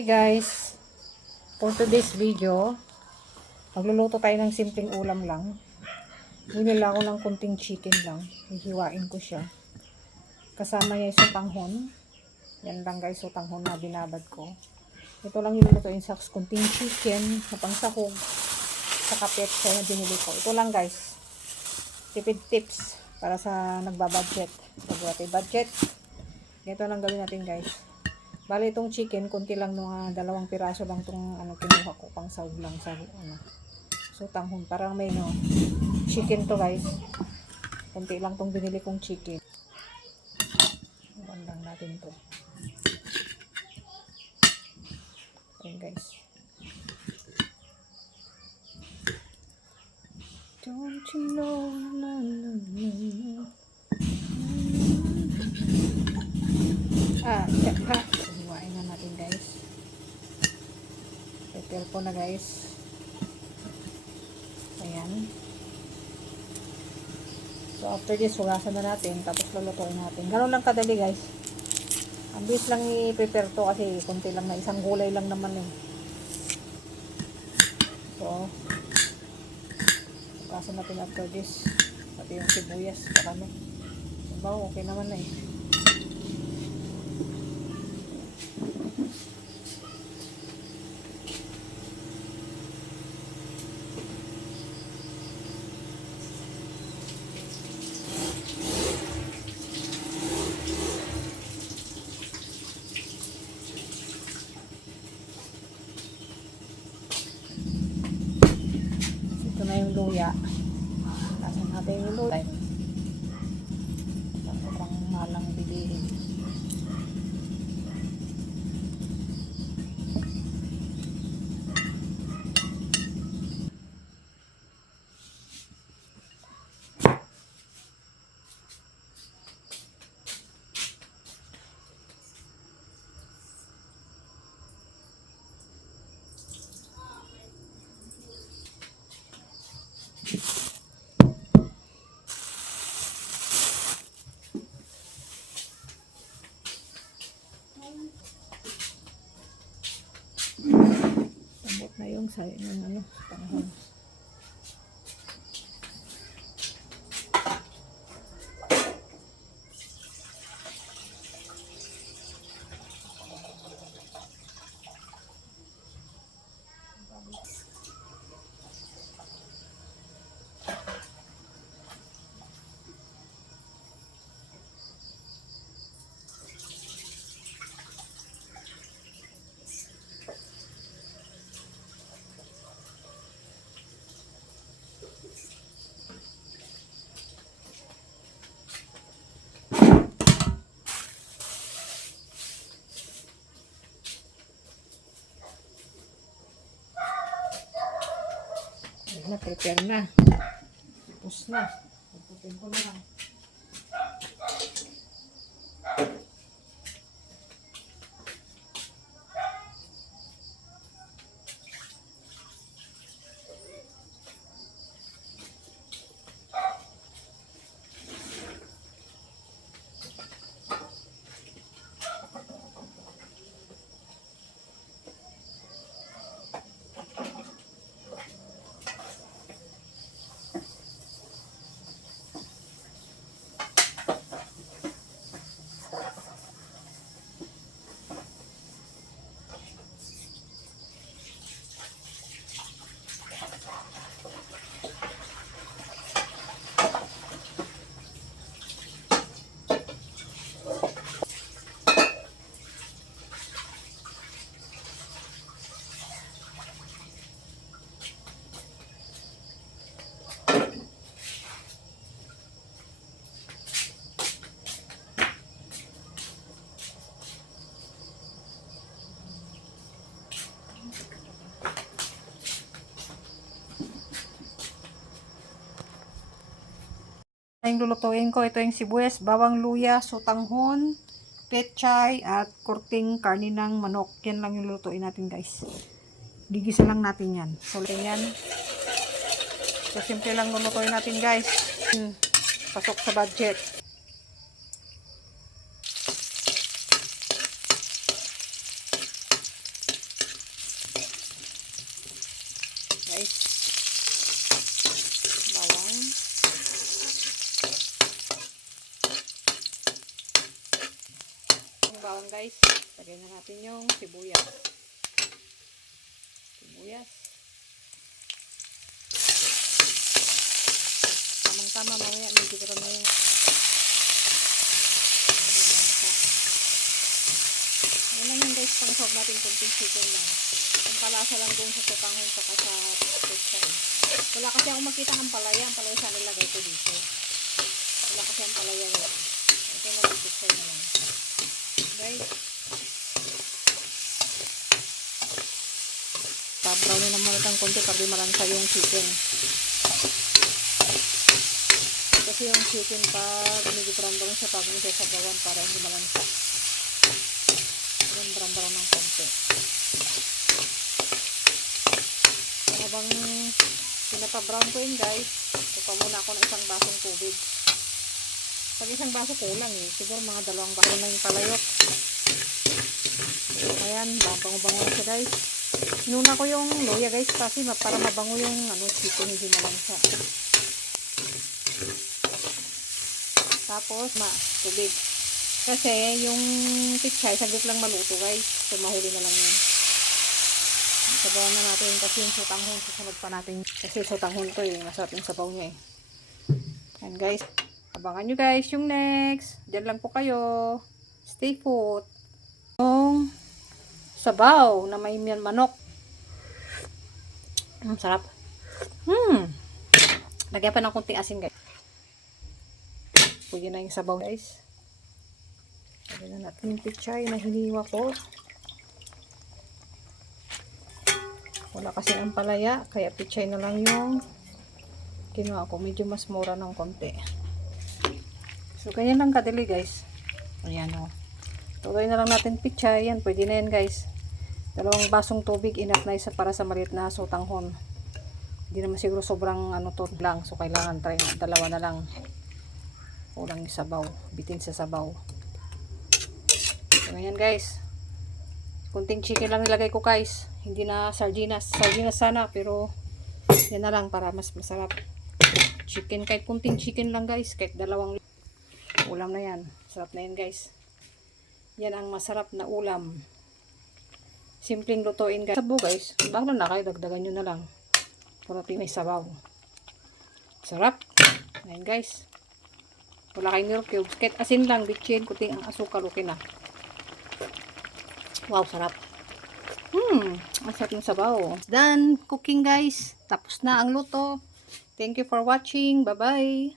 Hey guys, for today's video, magluluto tayo ng simpleng ulam lang. Binila ko ng kunting chicken lang. Hihiwain ko siya. Kasama niya yung sotanghon. Yan lang guys, sotanghon na binabad ko. Ito lang yung lutuin sa kunting chicken na pangsahog sa petsa na binili ko. Ito lang guys. Tipid tips para sa nagbabudget. Budget. Ito lang gawin natin guys. Bali itong chicken, konti lang mga 2 piraso lang itong kinuha ko pang sahog lang sa sotanghon. Parang may chicken to guys. Konti lang itong binili kong chicken. Iwan lang natin to. Ayan guys. Don't you know, na, na, na, na. Tsaka hiwain na natin guys. Prepare ko na guys. Ayan. So after this, hugasan na natin. Tapos lulutuin natin. Ganun lang kadali guys. Ang bilis lang i-prepare to kasi konti lang na isang gulay lang naman eh. So hugasan natin after this. Pati yung sibuyas. Karami. Diba? Okay naman na eh. Ito na yung luya. Lasan natin yung luya. Sobrang malang bilihin. Tambot na yung sayo ng panahon. Na-prepare na. Tapos na. Pagputin ko na lang. Yung lulutuin ko, ito yung sibuyas, bawang, luya, sotanghon, pechay, at kurting karni ng manok. Yan lang yung lulutuin natin guys. Gigisa lang natin yan. So, yan. So, simple lang lulutuin natin guys. Pasok sa budget. Lagay na natin yung sibuyas. Tamang-tama, mamaya medyo brown na yung yan lang yan guys, pang-serve natin kunting chicken lang. Ang palasa lang doon sa tutanghon saka sa pechay. Wala kasi akong makita ng palaya. Ang palaya sana lagay ko dito. Wala kasi ang palaya guys. Ito na lang, pechay na lang. Guys, pa-brownin naman natin konti para di malansa yung chicken. Kasi yung chicken pag medyo brown siya pag medyo sabawan para hindi malansa. Yung brown ng konti. Habang pinapa-brown ko yun guys, tupa muna ako ng isang basong tubig. Pag isang baso kulang eh. Siguro mga 2 baso na yung palayok. Ayan, bango-bango na siya guys. Inuna ko yung luya guys kasi para mabango yung chicken, hindi malansa. Tapos tubig. Kasi yung pichay saglit lang maluto guys. So mahuli na lang yun. Sabawan na natin kasi yung sutanghon. Susunod pa natin. Kasi sutanghon to eh. Masarap yung sabaw niya eh. And guys, abangan nyo guys yung next. Diyan lang po kayo. Stay put. Yung sabaw na may manok. Sarap. Lagyan pa ng kunting asin guys. Pwede na yung sabaw guys. Lagyan na natin yung pichay na hiniwa ko. Wala kasi ang palaya, kaya pichay na lang yung kinuha ko. Medyo mas mura ng konti. So, ganyan lang kadali guys. Ayan o. Tuloy na lang natin pichay. Yan, pwede na yan guys. 2 basong tubig, enough na isa para sa maliit na sutanghon. Hindi naman siguro sobrang to lang. So, kailangan 2 na lang. Kulang yung sabaw. Bitin sa sabaw. So, ganyan guys. Kunting chicken lang nilagay ko guys. Hindi na sardinas. Sardinas sana pero yan na lang para mas masarap. Chicken, kahit kunting chicken lang guys. Kahit 2 ulam na yan. Sarap na yan guys. Yan ang masarap na ulam. Simpleng lutuin guys. Sabaw guys. Bahala na kayo. Dagdagan nyo na lang. Para may sabaw. Sarap. Ayan guys. Wala kayong milk cubes. Kahit asin lang. Bitchin. Kunting ang asukal. Okay na. Wow, sarap. Ang sarap ng sabaw. Done cooking guys. Tapos na ang luto. Thank you for watching. Bye-bye.